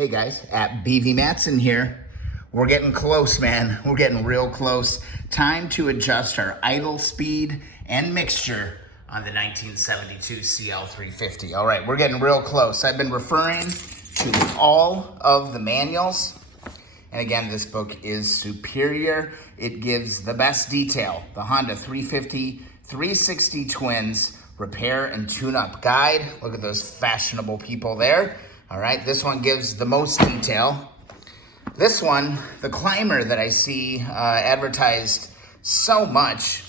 Hey guys, at BV Matson here. We're getting close, man. We're getting real close. Time to adjust our idle speed and mixture on the 1972 CL350. All right, we're getting real close. I've been referring to all of the manuals. And again, this book is superior. It gives the best detail. The Honda 350 360 Twins Repair and Tune-Up Guide. Look at those fashionable people there. All right, this one gives the most detail. This one, the climber that I see advertised so much,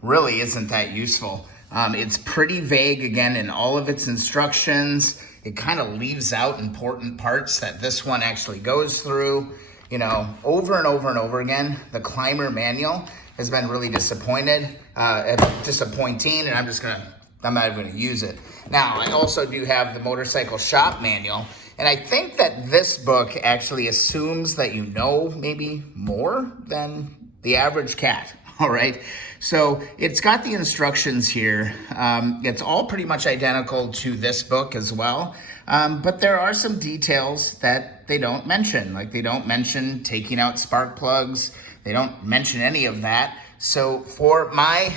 really isn't that useful. It's pretty vague, again, in all of its instructions. It kind of leaves out important parts that this one actually goes through. You know, over and over and over again, the climber manual has been really disappointing, and I'm not even gonna use it. Now, I also do have the motorcycle shop manual, and I think that this book actually assumes that you know maybe more than the average cat, all right? So it's got the instructions here. It's all pretty much identical to this book as well, but there are some details that they don't mention, like they don't mention taking out spark plugs. They don't mention any of that. So for my,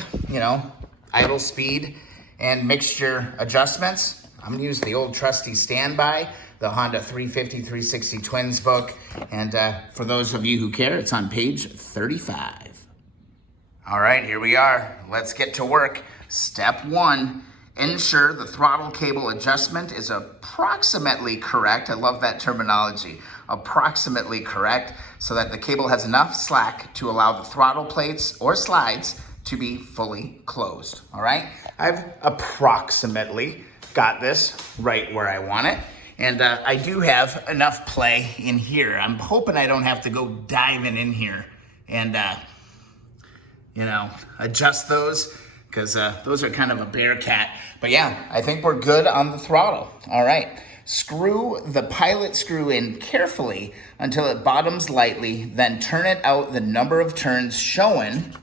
idle speed and mixture adjustments, I'm gonna use the old trusty standby, the Honda 350 360 Twins book. And for those of you who care, it's on page 35. All right, here we are. Let's get to work. Step 1, ensure the throttle cable adjustment is approximately correct. I love that terminology, approximately correct, so that the cable has enough slack to allow the throttle plates or slides to be fully closed, all right? I've approximately got this right where I want it, and I do have enough play in here. I'm hoping I don't have to go diving in here and, adjust those, because those are kind of a bear cat. But yeah, I think we're good on the throttle. All right, screw the pilot screw in carefully until it bottoms lightly, then turn it out the number of turns shown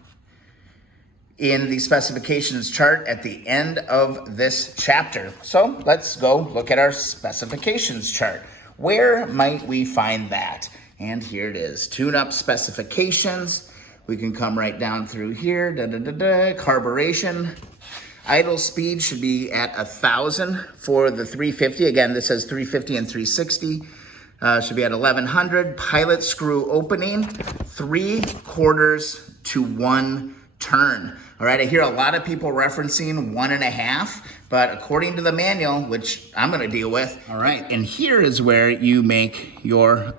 in the specifications chart at the end of this chapter. So let's go look at our specifications chart. Where might we find that? And here it is, tune-up specifications. We can come right down through here, carburation. Idle speed should be at 1,000 for the 350. Again, this says 350 and 360. Should be at 1,100. Pilot screw opening, 3/4 to 1 turn. All right, I hear a lot of people referencing 1.5, but according to the manual, which I'm gonna deal with, all right, and here is where you make your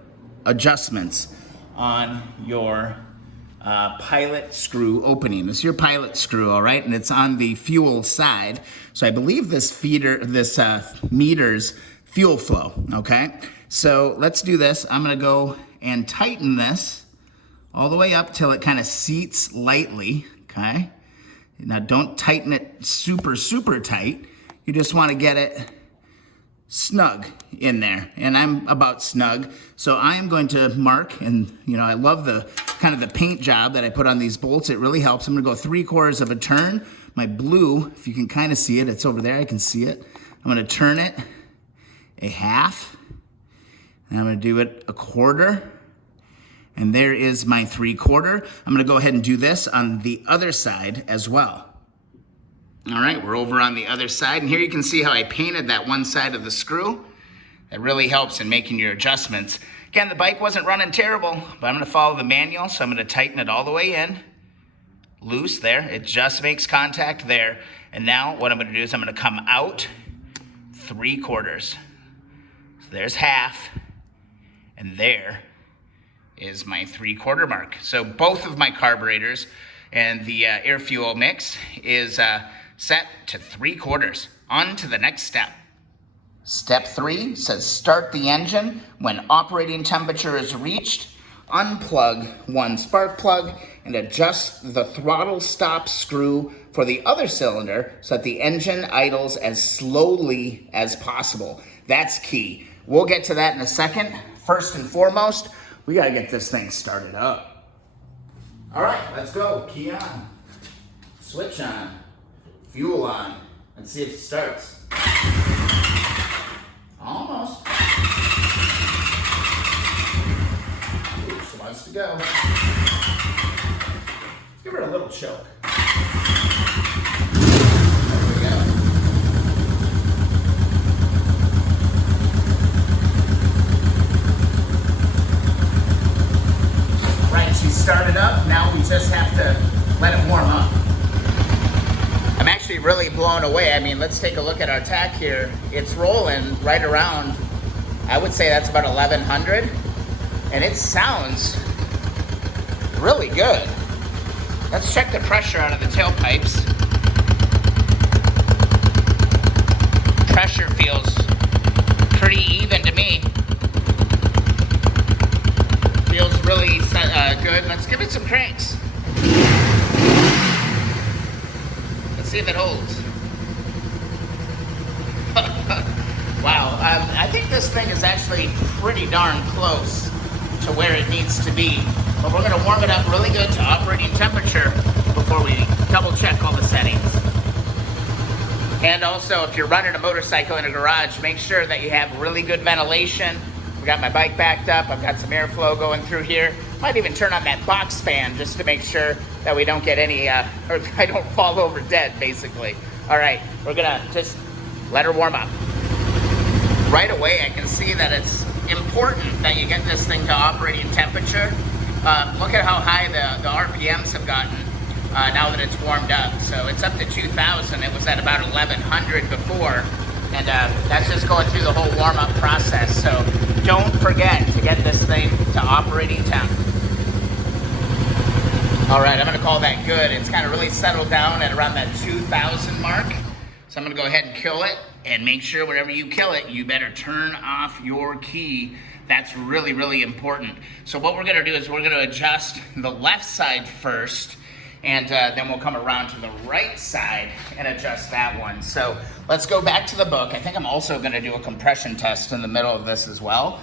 adjustments on your pilot screw opening. This is your pilot screw, all right, and it's on the fuel side. So I believe this meters fuel flow, okay? So let's do this. I'm gonna go and tighten this all the way up till it kind of seats lightly, okay? Now don't tighten it super, super tight. You just wanna get it snug in there, and I'm about snug. So I am going to mark, and I love the kind of the paint job that I put on these bolts. It really helps. I'm gonna go 3/4 of a turn. My blue, if you can kind of see it, it's over there, I can see it. I'm gonna turn it a half, and I'm gonna do it 1/4, and there is my 3/4. I'm gonna go ahead and do this on the other side as well. All right, we're over on the other side, and here you can see how I painted that one side of the screw. That really helps in making your adjustments. Again, the bike wasn't running terrible, but I'm gonna follow the manual, so I'm gonna tighten it all the way in. Loose there, it just makes contact there. And now what I'm gonna do is I'm gonna come out 3/4. So there's half, and there is my 3/4 mark. So both of my carburetors and the air fuel mix is set to 3/4. On to the next step. Step 3 says start the engine when operating temperature is reached. Unplug one spark plug and adjust the throttle stop screw for the other cylinder so that the engine idles as slowly as possible. That's key. We'll get to that in a second. First and foremost, we gotta get this thing started up. All right, let's go. Key on, switch on, fuel on. Let's see if it starts. Almost. to go. Let's give her a little choke. There we go. All right, she's started up. Now we just have to let it warm up. I'm actually really blown away. I mean, let's take a look at our tach here. It's rolling right around, I would say that's about 1100. And it sounds really good. Let's check the pressure out of the tailpipes. Pressure feels pretty even to me. Feels really good. Let's give it some cranks. Let's see if it holds. Wow, I think this thing is actually pretty darn close to where it needs to be. But we're gonna warm it up really good to operating temperature before we double check all the settings. And also, if you're running a motorcycle in a garage, make sure that you have really good ventilation. We got my bike backed up. I've got some airflow going through here. Might even turn on that box fan just to make sure that we don't get any, or I don't fall over dead, basically. All right, we're gonna just let her warm up. Right away, I can see that it's important that you get this thing to operating temperature. Look at how high the RPMs have gotten now that it's warmed up. So it's up to 2000. It was at about 1100 before. And that's just going through the whole warm-up process. So don't forget to get this thing to operating temp. All right, I'm gonna call that good. It's kind of really settled down at around that 2000 mark. So I'm gonna go ahead and kill it, and make sure whenever you kill it, you better turn off your key. That's really, really important. So what we're gonna do is we're gonna adjust the left side first, and then we'll come around to the right side and adjust that one. So let's go back to the book. I think I'm also gonna do a compression test in the middle of this as well.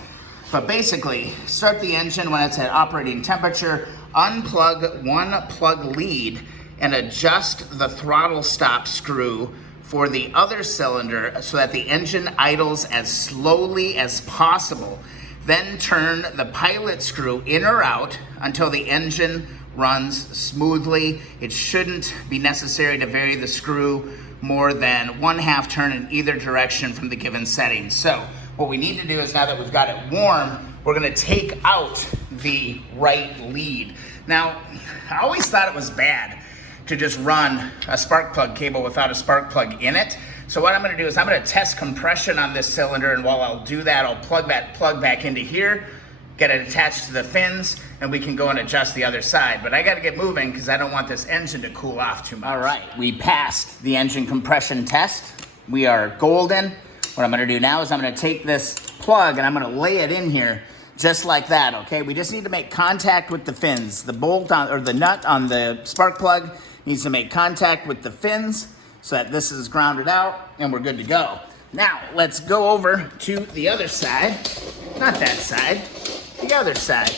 But basically, start the engine when it's at operating temperature, unplug one plug lead, and adjust the throttle stop screw for the other cylinder so that the engine idles as slowly as possible. Then turn the pilot screw in or out until the engine runs smoothly. It shouldn't be necessary to vary the screw more than 1/2 turn in either direction from the given settings. So what we need to do is, now that we've got it warm, we're gonna take out the right lead. Now, I always thought it was bad to just run a spark plug cable without a spark plug in it. So what I'm gonna do is I'm gonna test compression on this cylinder, and while I'll do that, I'll plug that plug back into here, get it attached to the fins, and we can go and adjust the other side. But I gotta get moving because I don't want this engine to cool off too much. All right, we passed the engine compression test. We are golden. What I'm gonna do now is I'm gonna take this plug and I'm gonna lay it in here just like that, okay? We just need to make contact with the fins. The bolt on, or the nut on the spark plug needs to make contact with the fins so that this is grounded out and we're good to go. Now, let's go over to the other side. Not that side, the other side.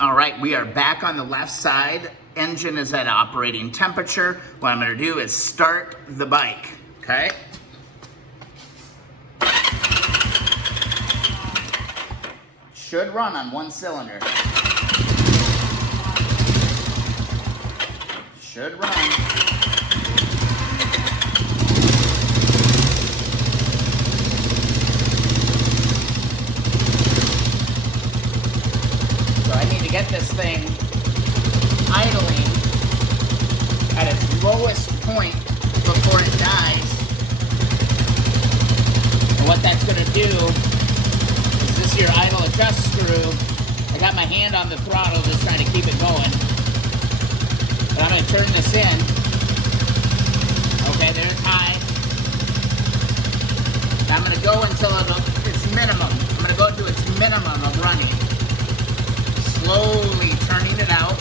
All right, we are back on the left side. Engine is at operating temperature. What I'm gonna do is start the bike, okay? Should run on one cylinder. Should run. So I need to get this thing idling at its lowest point before it dies. And what that's gonna do is this here idle adjust screw. I got my hand on the throttle just trying to keep it going. But I'm gonna turn this in. Okay, there it's high. Now I'm gonna go until it's minimum. I'm gonna go to its minimum of running. Slowly turning it out.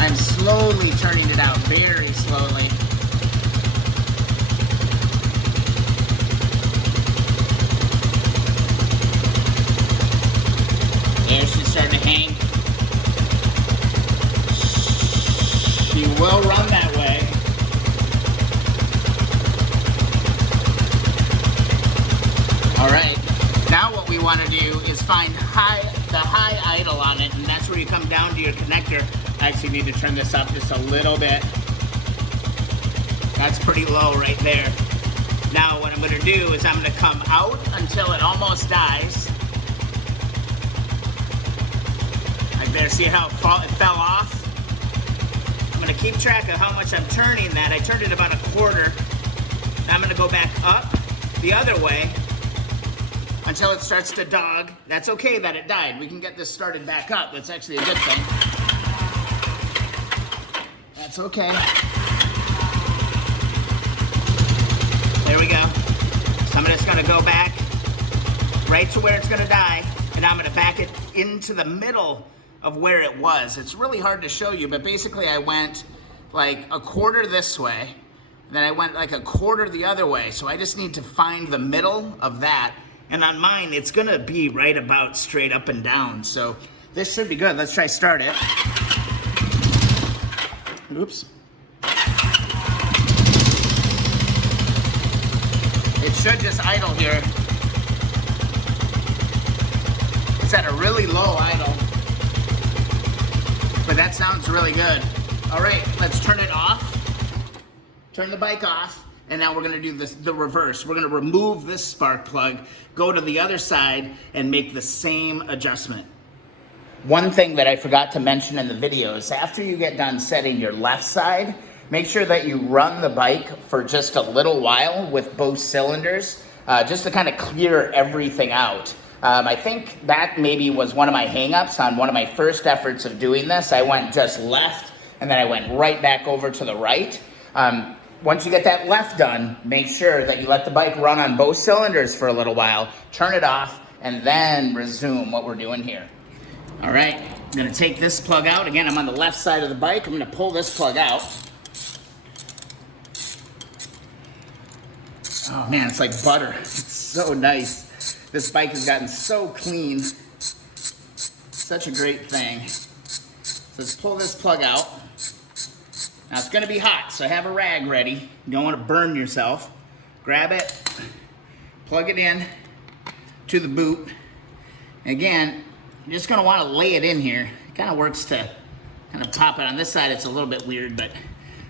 I'm slowly turning it out, very slowly. There, she's starting to hang. She will run that way. All right, now what we is find the high idle on it, and that's where you come down to your connector. I actually need to turn this up just a little bit. That's pretty low right there. Now what I'm gonna do is I'm gonna come out until it almost dies. Right there, see how it fell off? I'm gonna keep track of how much I'm turning that. I turned it about a quarter. Now I'm gonna go back up the other way until it starts to dog. That's okay that it died. We can get this started back up. That's actually a good thing. That's okay. There we go. So I'm just gonna go back right to where it's gonna die, and I'm gonna back it into the middle of where it was. It's really hard to show you, but basically I went like a quarter this way, then I went like a quarter the other way. So I just need to find the middle of that. And on mine, it's gonna be right about straight up and down. So this should be good. Let's try start it. Oops. It should just idle here. It's at a really low idle, but that sounds really good. All right, let's turn it off. Turn the bike off, and now we're gonna do the reverse. We're gonna remove this spark plug, go to the other side, and make the same adjustment. One thing that I forgot to mention in the video is after you get done setting your left side, make sure that you run the bike for just a little while with both cylinders, just to kind of clear everything out. I think that maybe was one of my hangups on one of my first efforts of doing this. I went just left, and then I went right back over to the right. Once you get that left done, make sure that you let the bike run on both cylinders for a little while, turn it off, and then resume what we're doing here. All right, I'm gonna take this plug out. Again, I'm on the left side of the bike. I'm gonna pull this plug out. Oh man, it's like butter. It's so nice. This bike has gotten so clean. Such a great thing. So let's pull this plug out. Now it's gonna be hot, so have a rag ready. You don't wanna burn yourself. Grab it, plug it in to the boot. Again, you're just gonna wanna lay it in here. It kinda works to kind of pop it. On this side, it's a little bit weird, but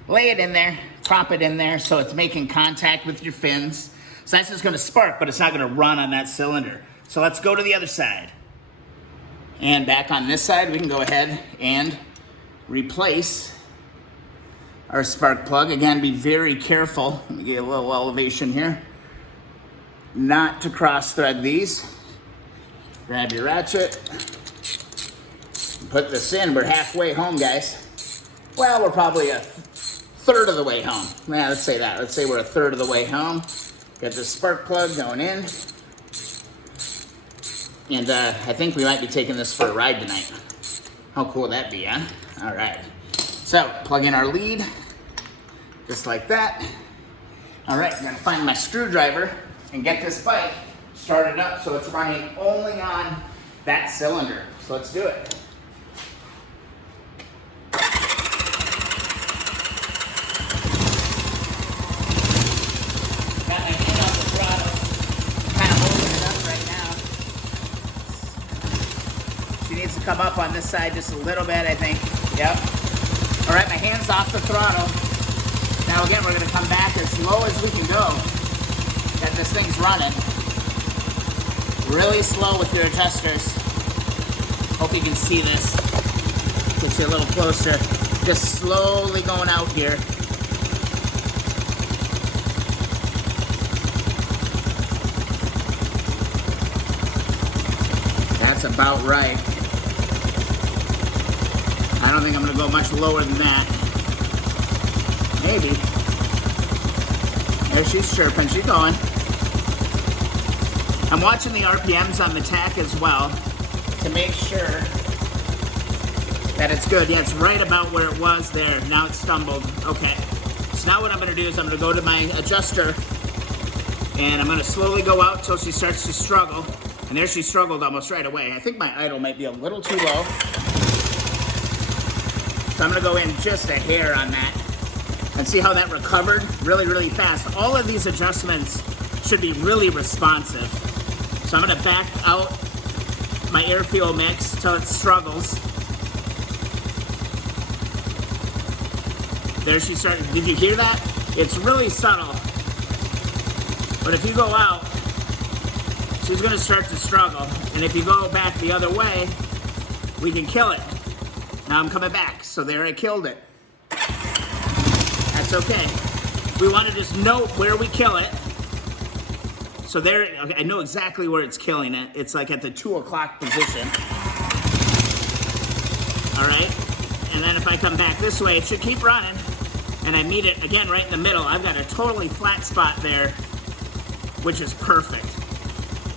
lay it in there, prop it in there so it's making contact with your fins. So that's just gonna spark, but it's not gonna run on that cylinder. So let's go to the other side. And back on this side, we can go ahead and replace our spark plug. Again, be very careful. Let me get a little elevation here. Not to cross thread these. Grab your ratchet. Put this in. We're halfway home, guys. Well, we're probably a third of the way home. Yeah, let's say that. Let's say we're a third of the way home. Got the spark plug going in. And I think we might be taking this for a ride tonight. How cool would that be, huh? All right. So, plug in our lead, just like that. All right, I'm gonna find my screwdriver and get this bike started up so it's running only on that cylinder. So let's do it. Got my hand on the throttle, kind of holding it up right now. She needs to come up on this side just a little bit, I think. Yep. All right, my hand's off the throttle. Now again, we're gonna come back as low as we can go. That this thing's running. Really slow with your adjusters. Hope you can see this. Get you a little closer. Just slowly going out here. That's about right. I don't think I'm gonna go much lower than that. Maybe. There she's chirping, she's going. I'm watching the RPMs on the tack as well to make sure that it's good. Yeah, it's right about where it was there. Now it's stumbled. Okay. So now what I'm gonna do is I'm gonna go to my adjuster and I'm gonna slowly go out till she starts to struggle. And there she struggled almost right away. I think my idle might be a little too low. So I'm gonna go in just a hair on that and see how that recovered really, really fast. All of these adjustments should be really responsive. So I'm gonna back out my air fuel mix till it struggles. There she started. Did you hear that? It's really subtle. But if you go out, she's gonna start to struggle. And if you go back the other way, we can kill it. Now I'm coming back, so there I killed it. That's okay. We wanna just note where we kill it. So there, okay, I know exactly where it's killing it. It's like at the 2 o'clock position. All right, and then if I come back this way, it should keep running. And I meet it again right in the middle. I've got a totally flat spot there, which is perfect.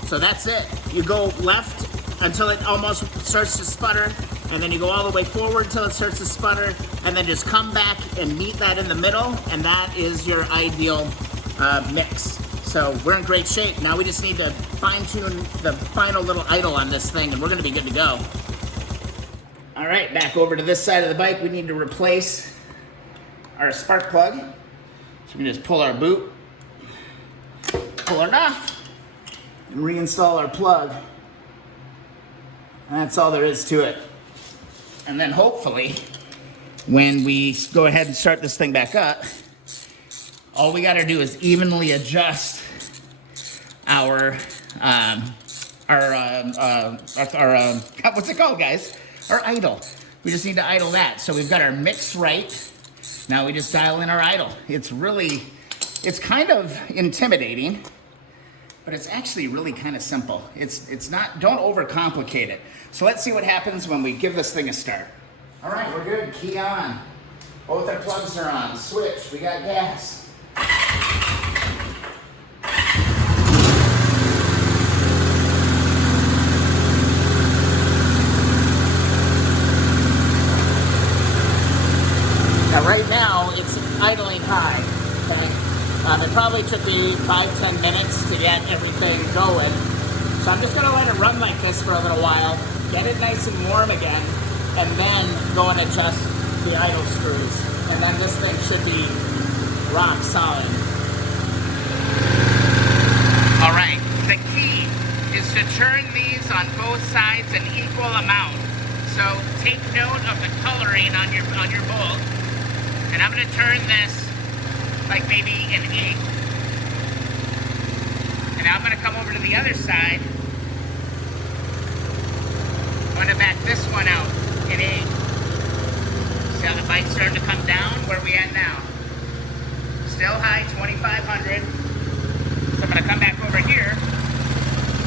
So that's it. You go left until it almost starts to sputter, and then you go all the way forward until it starts to sputter, and then just come back and meet that in the middle, and that is your ideal mix. So we're in great shape. Now we just need to fine tune the final little idle on this thing, and we're gonna be good to go. All right, back over to this side of the bike. We need to replace our spark plug. So we just pull our boot, pull it off, and reinstall our plug. And that's all there is to it. And then hopefully, when we go ahead and start this thing back up, all we gotta do is evenly adjust our what's it called, guys? Our idle. We just need to idle that. So we've got our mix right. Now we just dial in our idle. It's kind of intimidating, but it's actually really kind of simple. It's not, don't overcomplicate it. So let's see what happens when we give this thing a start. All right, we're good, key on. Both our plugs are on, switch, we got gas. Now right now, it's idling high, okay? It probably took me 5-10 minutes to get everything going. So I'm just gonna let it run like this for a little while, get it nice and warm again, and then go and adjust the idle screws. And then this thing should be rock solid. All right, the key is to turn these on both sides an equal amount. So take note of the coloring on your bolt. And I'm gonna turn this like maybe an 8. And now I'm gonna come over to the other side. I'm gonna back this one out in 8. See how the bike's starting to come down? Where are we at now? Still high, 2,500. So I'm gonna come back over here.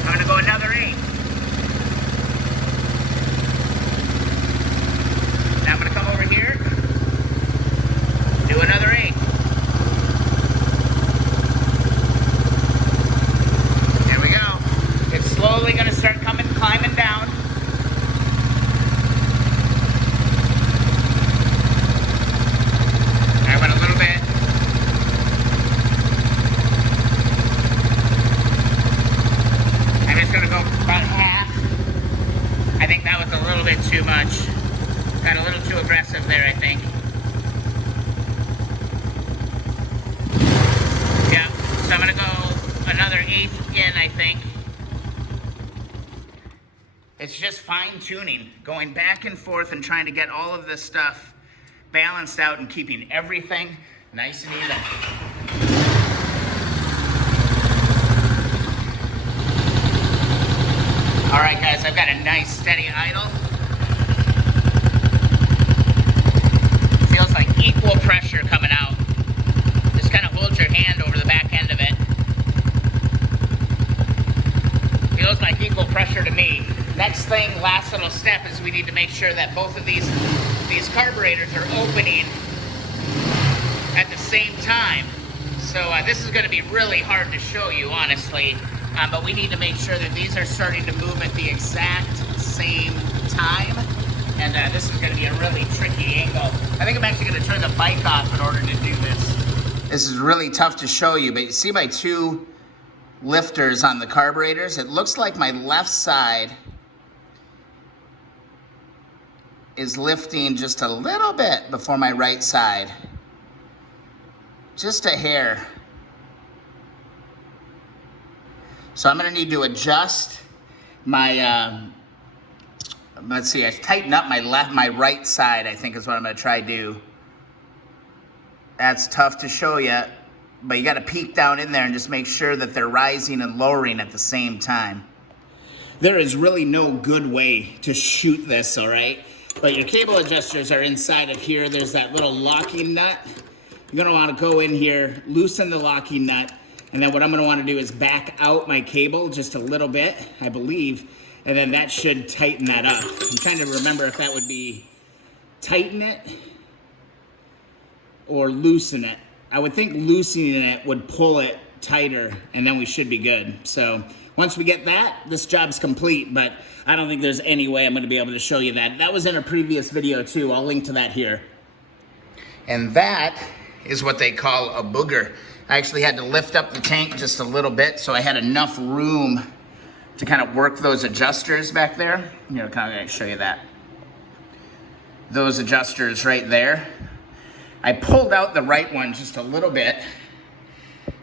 I'm gonna go another 8. Now I'm gonna come over here. Do another 8. There we go. It's slowly going to start climbing down. I went a little bit. I'm just going to go about half. I think that was a little bit too much. Got a little too aggressive there, I think. So I'm gonna go another 1/8 in, I think. It's just fine tuning, going back and forth and trying to get all of this stuff balanced out and keeping everything nice and even. All right, guys, I've got a nice steady idle. Feels like equal pressure coming out. Just kind of hold your hand over the back end of it. Feels like equal pressure to me. Next thing, last little step, is we need to make sure that both of these carburetors are opening at the same time. So this is going to be really hard to show you, honestly. But we need to make sure that these are starting to move at the exact same time. And this is going to be a really tricky angle. I think I'm actually going to turn the bike off in order to do this. This is really tough to show you, but you see my 2 lifters on the carburetors? It looks like my left side is lifting just a little bit before my right side. Just a hair. So I'm gonna need to adjust my let's see, I tighten up my right side, I think is what I'm gonna try to do. That's tough to show you, but you gotta peek down in there and just make sure that they're rising and lowering at the same time. There is really no good way to shoot this, all right? But your cable adjusters are inside of here. There's that little locking nut. You're gonna wanna go in here, loosen the locking nut, and then what I'm gonna wanna do is back out my cable just a little bit, I believe, and then that should tighten that up. I'm trying to remember if that would be tighten it or loosen it. I would think loosening it would pull it tighter, and then we should be good. So once we get that, this job's complete, but I don't think there's any way I'm gonna be able to show you that. That was in a previous video too. I'll link to that here. And that is what they call a booger. I actually had to lift up the tank just a little bit so I had enough room to kind of work those adjusters back there. You know, kind of show you that. Those adjusters right there. I pulled out the right one just a little bit.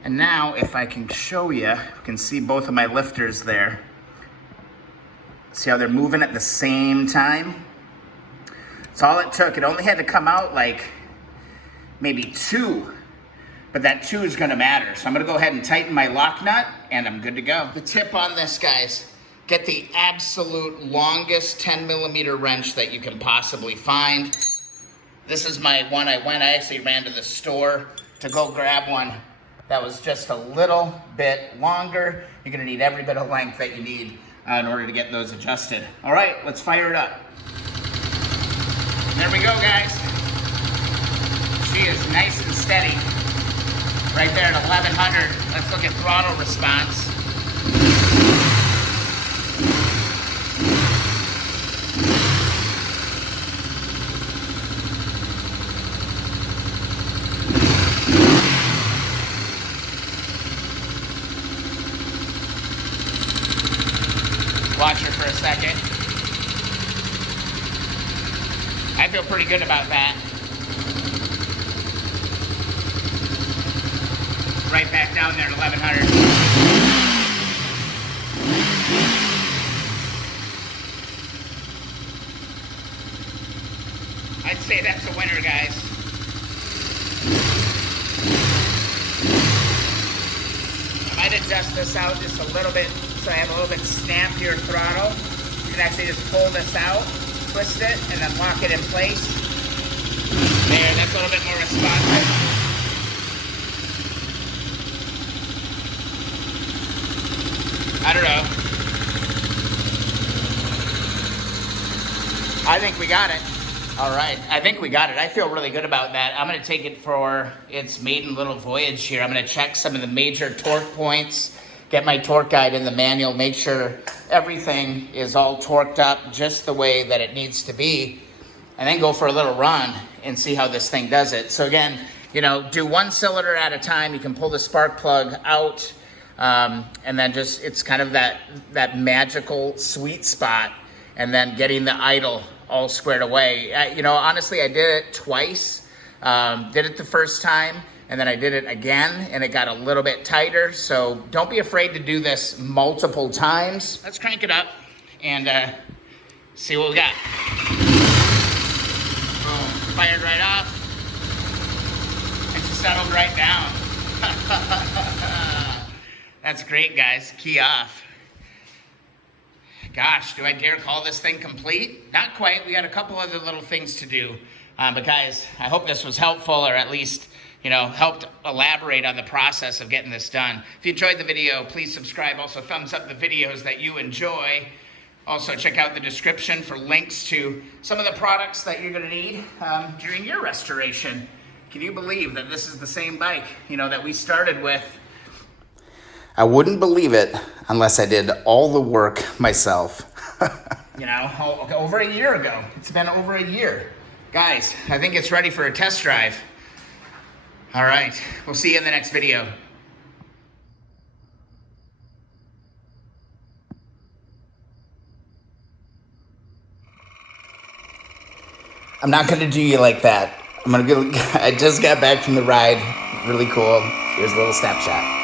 And now if I can show you, you can see both of my lifters there. See how they're moving at the same time? That's all it took. It only had to come out like maybe 2, but that 2 is gonna matter. So I'm gonna go ahead and tighten my lock nut and I'm good to go. The tip on this, guys, get the absolute longest 10mm wrench that you can possibly find. This is my one I actually ran to the store to go grab one that was just a little bit longer. You're gonna need every bit of length that you need in order to get those adjusted. All right, let's fire it up. There we go, guys. She is nice and steady. Right there at 1100. Let's look at throttle response. Watch her for a second. I feel pretty good about that. Right back down there at 1100. I'd say that's a winner, guys. I might adjust this out just a little bit so I have a little bit snappier throttle. You can actually just pull this out, twist it, and then lock it in place. There, that's a little bit more responsive. I don't know. I think we got it. All right, I think we got it. I feel really good about that. I'm gonna take it for its maiden little voyage here. I'm gonna check some of the major torque points, get my torque guide in the manual, make sure everything is all torqued up just the way that it needs to be, and then go for a little run and see how this thing does it. So again, you know, do one cylinder at a time. You can pull the spark plug out, and then just, it's kind of that magical sweet spot, and then getting the idle all squared away. You know, honestly, I did it twice. Did it the first time, and then I did it again, and it got a little bit tighter. So don't be afraid to do this multiple times. Let's crank it up and see what we got. Boom, fired right off. And just settled right down. That's great, guys. Key off. Gosh, do I dare call this thing complete? Not quite. We got a couple other little things to do. But guys, I hope this was helpful, or at least, you know, helped elaborate on the process of getting this done. If you enjoyed the video, please subscribe. Also, thumbs up the videos that you enjoy. Also, check out the description for links to some of the products that you're going to need during your restoration. Can you believe that this is the same bike, you know, that we started with? I wouldn't believe it unless I did all the work myself. You know, over a year ago. It's been over a year. Guys, I think it's ready for a test drive. All right, we'll see you in the next video. I'm not gonna do you like that. I'm gonna go, I just got back from the ride. Really cool. Here's a little snapshot.